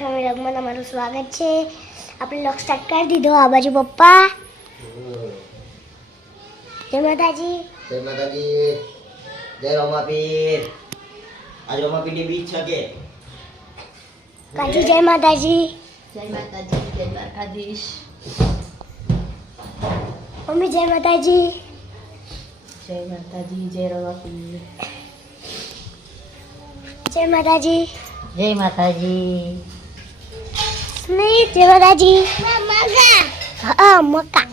Family વ્લોગમાં તમારું સ્વાગત છે। આપણે વ્લોગ સ્ટાર્ટ કરી દીધો। આ બાજુ પપ્પા જય માતાજી। જય માતાજી। જય રોમાપીર। આજ રોમાપીરની બીજ છે કે કાજી જય માતાજી। જય માતાજી જય દ્વારકાધીશ। મમ્મી જય માતાજી। જય માતાજી જય રોમાપીર। જય માતાજી। જય માતાજી। સ્મિત જય માતાજી। હા મકા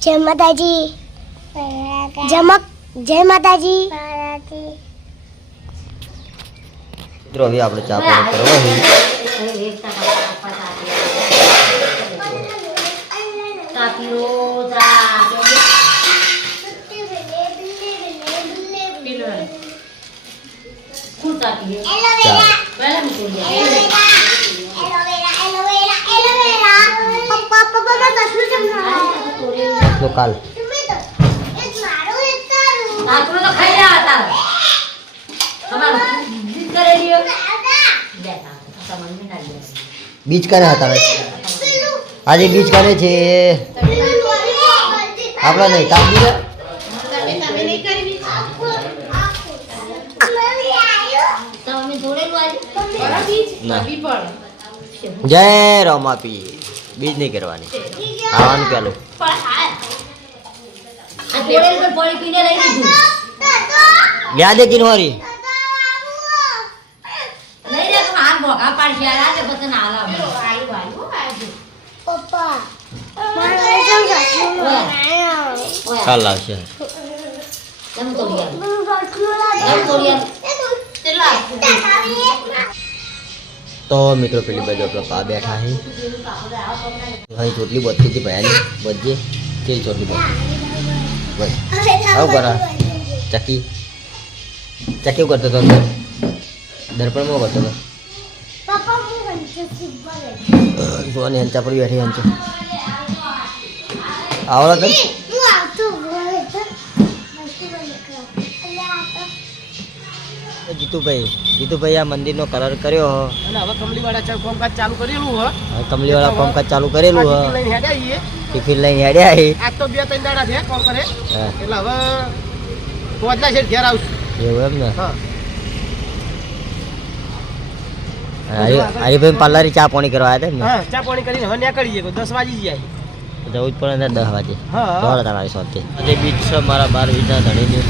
જય માતાજી। જમક જય માતાજી। મિત્રો હવે આપણે ચા પાણી કરવા તો કાલ બીજ કરે હતા આજે બીજ કરે છે આપણે નહીં તાપ બીજા જય રોમાપી બીજ નહીં કરવાની ખાવાનું પેલું ગયા દે કિનવારી કાલ આવશે તો મિત્રો પેલી બાજુ આપણે પા બેઠા છે અહીં ચોટલી બધી હતી ભયાની બધી તે ચોટલી બધી બસ આવું કરા ચકી ચકી કરતો હતો દર્પણમાં કરતો હતો જોવાની હંચા પર બેઠી હંચો આવડો તો જીતુભાઈ આ મંદિરનો કલર કર્યો અને હવે કમલીવાળા કામકાજ ચાલુ કરેલું હો કમલીવાળા કામકાજ ચાલુ કરેલું હો ટિફિન લઈને હેડ્યા હે આજ તો 2-3 દાડા થયા કોલ કરે એટલે હવે પોજલા છે ઘેર આવશું એવું એમ ને હા હરીભાઈ પાર્લરી ચા પાણી કરવા આવ્યા હતા ને હા ચા પાણી કરીને હવે નીકળીએ 10 વાગી જાય જવું જ પડે 10 વાગે હા તમારી સાથે આજે બીચ છે મારા 12 વીઘા ધણીની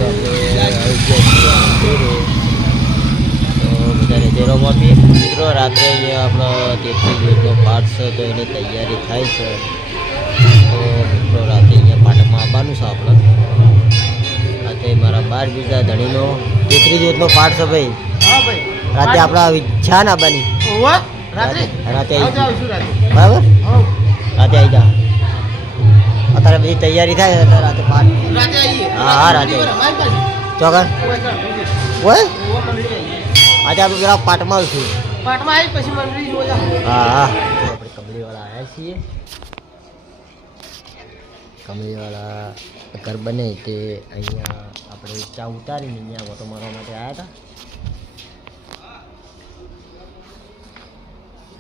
તો રોમાપી મિત્રો રાત્રે અહીંયા આપણો તેત્રીસ દિવસનો પાઠ છે તો એની તૈયારી થાય છે તો મિત્રો રાતે અહીંયા પાઠમાં આવવાનું છે આપણે રાતે મારા 12 વીઘા ધણીનો 33 દિવસનો પાઠ છે ભાઈ હા ભાઈ રાતે આપણા ઈચ્છા ના બની રાતે આવી બરાબર રાતે આવી જા અત્યારે બધી તૈયારી થાય રાતે પાઠ હા હા રાતે ચોકર હોય આજે આપણે પેલા પાટમાં આવશું પાટમાં આવી પછી મંડળી જોવા હા હા આપણે કમલીવાળા આવ્યા છીએ કમલીવાળા ઘર બને તે અહીંયા આપણે ચા ઉતારીને અહીંયા ઓટો મારવા માટે આવ્યા હતા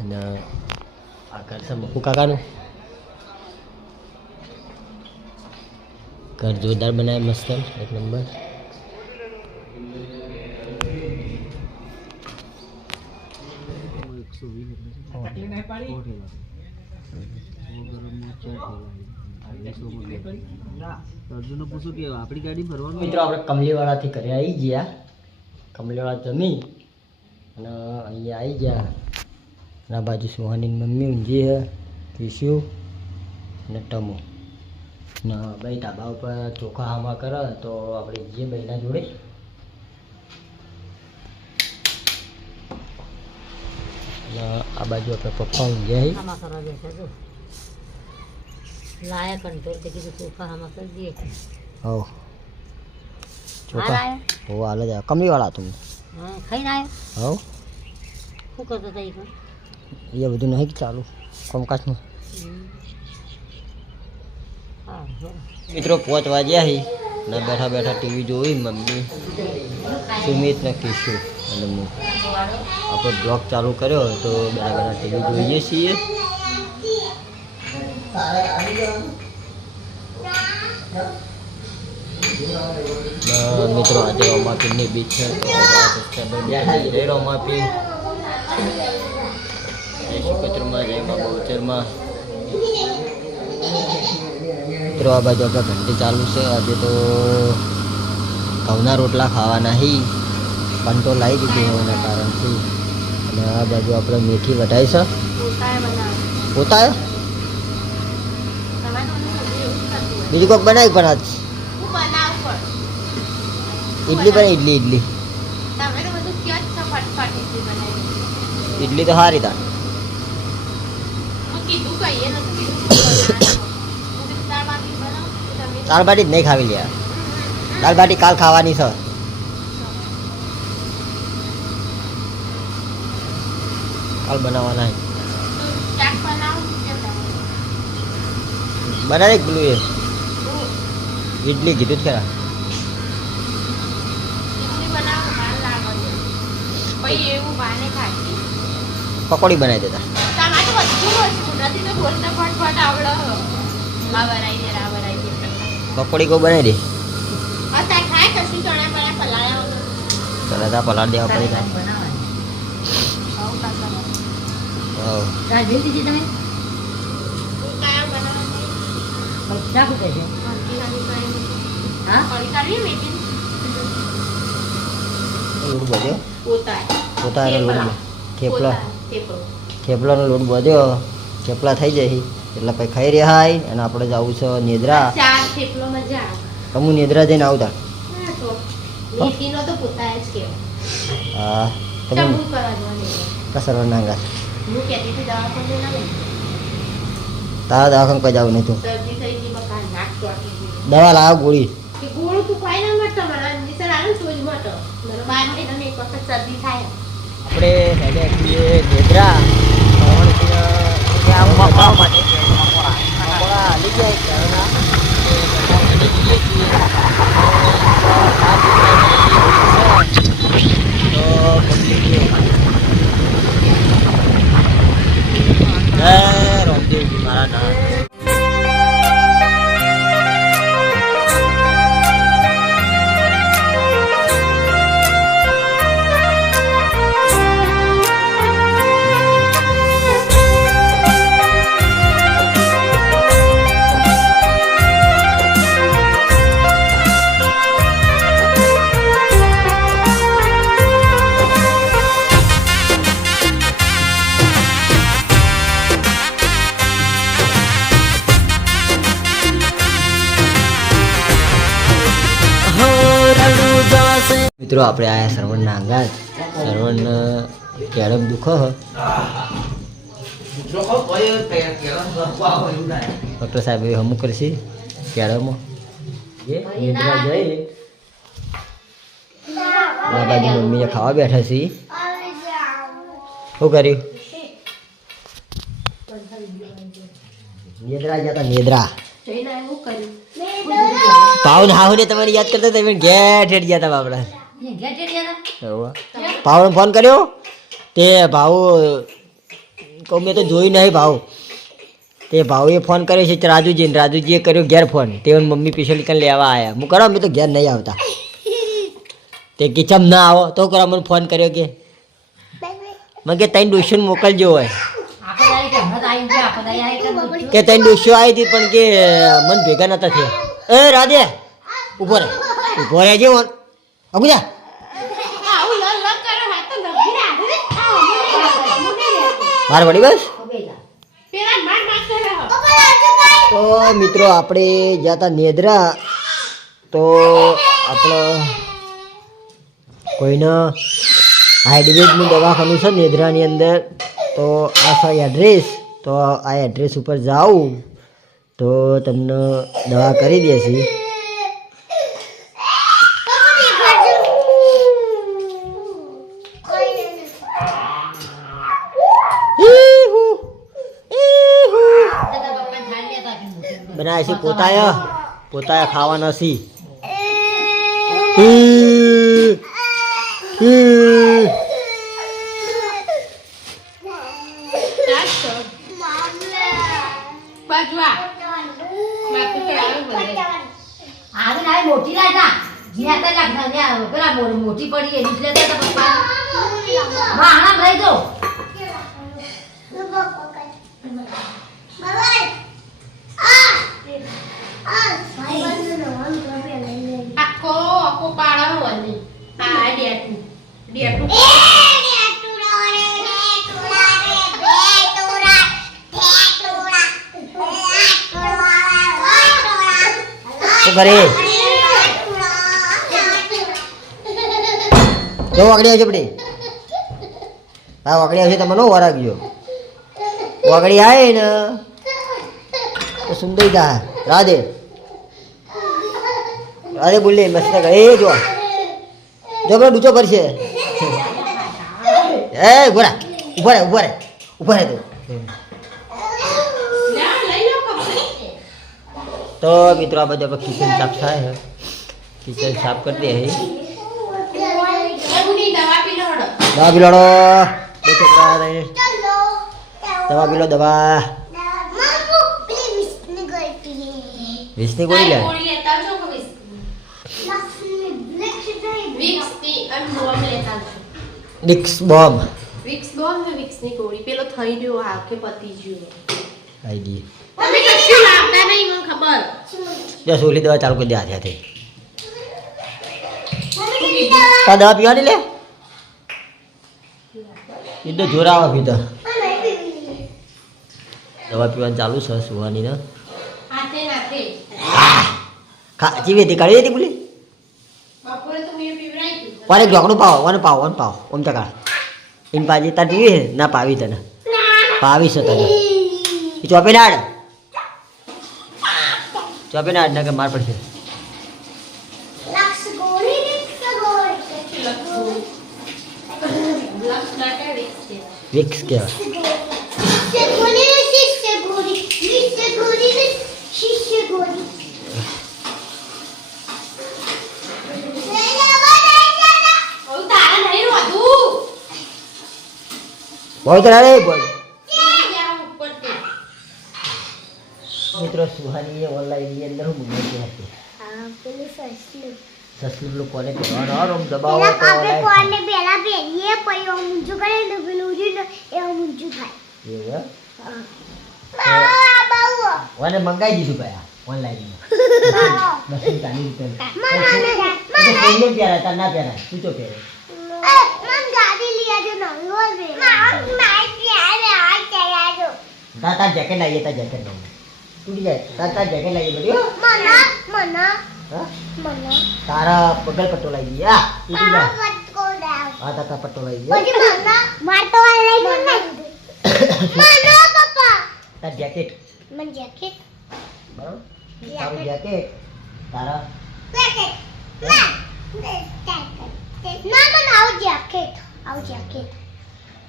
અને આ ઘર છે મકુ કાકાનું ઘર જોરદાર બનાવે મસ્ત એક નંબર મિત્રો આપણે કમલીવાળાથી ઘરે આવી ગયા કમલીવાળા જમી અને અહીંયા આવી ગયા અને આ બાજુ સુહાની મમ્મી ઊંઘી છે પીસ્યું અને ટમો ને ભાઈ ધાબા ઉપર ચોખા હામા કરે તો આપણે જઈએ ભાઈના જોડે આ બાજુ આપણે પપ્પા ઊંઘ્યા લાયા કંટ્રોલ તે કીધું ચોખા આમાં કરી દઈએ હો ચોખા હો હાલે જા કમલીવાળા તું હા ખાઈને આવ્યો હો શું કરતો હતા એ બધું નહીં ચાલુ કામકાજનું મિત્રો 5 વાગ્યા હી ને બેઠા બેઠા ટીવી જોઈ મમ્મી સુમિત ને કિશુ અને આપણો બ્લોગ ચાલુ કર્યો તો બધા ટીવી જોઈએ છીએ. મિત્રો આજે રોમાપીરની બીચ છે તો જય રોમાપી, જય શુકત્રમાં, જય મા બહુચરમાં. મિત્રો આ બાજુ આપણે ઘંટી ચાલુ છે. આજે તો ઘઉંના રોટલા ખાવાના હી કંટો લાવી દીધી હોવાના કારણથી. અને આ બાજુ આપણે મેથી વઢાઈ છે પોતાએ. બીજું કોઈક બનાવી પણ આજ ઇડલી બને. ઇડલી તો સારી તાર. દાળ બાટી જ નહીં ખાવી લે. દાળ બાટી કાલ ખાવાની છે. કાલ બનાવવાના બનાવી પેલું એ ઇડલી કીધું જ ખરા. પકોડી બનાવી દેતા. પકોડી કો બનાવી દે. ચલા પલાળ દેવા પડે. થેપલાનો લોટ બધ્યો. થેપલા થઈ જાય એટલે પછી ખાઈ રહ્યા હાય. અને આપણે જવું છે નેદ્રા. તમે નેદ્રા જઈને આવતા. હા તમે કસરવા નાંગા તારા દવાખાને કોઈ જવું નહીં. તું દવા લાવ ગોળી. આપણે હેડે છીએ નેદ્રા રોમદેવજી મારા નામ. મિત્રો આપણે આયા શ્રવણના અંગાત. શ્રવણ કેળમ દુખો હ. ડૉક્ટર સાહેબ એ હમું કરશે કેળમો નિદ્રા જઈ. આ બાજુ મમ્મીને ખાવા બેઠા છીએ. શું કર્યું? નેદ્રા ગયા હતા. નેદ્રા પાવન હાહુને તમારે યાદ કરતા તમે ઘેર ઠેઠ ગયા હતા બાપડા. ભાવને ફોન કર્યો તે ભાવ કહું મેં તો જોયું નહીં. ભાવ તે ભાવે ફોન કર્યો છે રાજુજીને. રાજુજીએ કર્યો ઘેર ફોન. તે મમ્મી સ્પેશિયલી કાલે લેવા આવ્યા. હું કરો મેં તો ઘેર નહીં આવતા. તે કિચમ ના આવો તો કરો મને ફોન કર્યો કે મને કે તઈને ડોશન મોકલજો હોય કે તઈને ડોશો આવી હતી પણ કે મને ભેગા નતા થયા. એ રાધે ઉભો રહે છે અબુજા. માર વળી બસ. તો મિત્રો આપણે ગયા હતા નેદ્રા. તો આપણે કોઈને આયુર્વેદનું દવાખાનું છે નેદ્રાની અંદર. તો આ છે એડ્રેસ. તો આ એડ્રેસ ઉપર જાઉં તો તમને દવા કરી દેશે. બનાવે છે પોતાએ ખાવાના છે. આજે નાય મોટી લાગા જ્યાં તક લાગના ને પેલા મોટી પડી એ નીચે તો પપ્પા વાહણા રહી દો આખો પાડો વની આ ડેટુ શું કરે જો વાગડી આવશે પડી હા વાગડી આવશે તમે નો વરાગ ગયો વાગડી આવે ને તો સુંદર જા રાધે રાધે બોલે મસ્ત કરે એ જો જો પેલો ડૂચો ભરશે એ ઉભા રે તું તો મિત્રો આ બધા કિચન સાફ થાય है किचन साफ कर दिया है दवा पी लो दो चक्रा दवा पी लो दवा विष्णु गोली ले विक्स बॉम्ब ને વિક્સની ગોળી પેલો થઈ ગયો આખે પતી ગયો आईडी તમે કશું લાવતા નહીં મને ખબર जो सोली दवा चालू कर दिया थे ता दवा पीवा नहीं ले ये तो जोरा आवा पीता दवा पीवा चालू है सुहानी ना હાથે નાથે खा जीवे थी काढ़ी थी बोली બપોરે તો મેં પીવડાઈ દીધું वाले ढोकणू पाव वन पाव ओम तका इन पाजी ता टीवी है ना पावी तने पावी से तने ये चौपे नाड़ ना के मार पड़શે લક્ષ નાટે વિક્સ છે विक्स के ઓ તારા નહીં રોધું बहुत रे बोल ત્યાં ઉપર તે मित्रों सुहानी ये ऑनलाइन ये अंदर हम घूमने के हैं ससुर लोग कोने पे और हम दबाव तो ये है वाने मंगाई दी भाई ऑनलाइन में बस जानी तो ये प्यारा था ना प्यारा तू तो प्यारा ताता जैकेट लाइए ता जैकेट नहीं टूट जाए ताता जैकेट लाइए बढ़िया हाँ तारा बगल पट्टो लाई दिया टूट जाए हाँ ताता पट्टो लाई दिया तार जैकेट बराबर तारू जैकेट तारा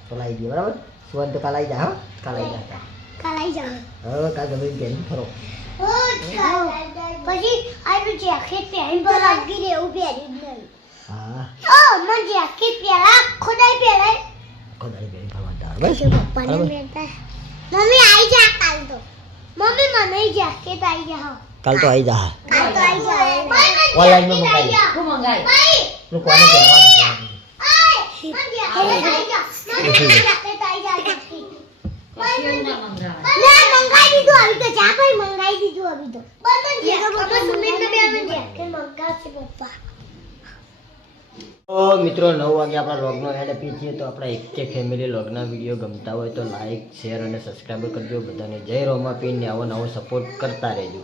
तो लाई दिया बराबर सुवन तो कालाई जा हाँ कालाई जाता हाँ का जमीन के नहीं फरो પછી આનું જેકેટ પહેરી પર લાગી રહેવું પહેરી નહીં हाँ ઓ મને જેકેટ પહેરા ખોદાઈ પહેરાય खुदाई बेरी भगवान तार बस પપ્પાને પહેરતા મમ્મી આવી જા કાલ તો મમ્મી મને જેકેટ આવી જા कल तो आई जा કાલ તો આવી જા ऑनलाइन में मंगाई હું મંગાઈ लोग कोने पे रवाना મને જેકેટ આવી જા મમ્મી જેકેટ આવી જા કશું ના મંગાવા લે મંગાઈ દીધું આવી તો જા ભાઈ મંગાઈ દીધું આવી તો બતન જેકેટ અમે સુમિત ને બેને જેકેટ મંગાવશે પપ્પા તો મિત્રો 9 વાગે આપણા વ્લોગનો એન્ડ આપીએ છીએ તો આપણા એક ફેમિલી વ્લોગના વિડીયો ગમતા હોય તો લાઈક શેર અને સબસ્ક્રાઈબ કરજો બધાને જય રોમાપીર ને આવો નવો સપોર્ટ કરતા રહેજો.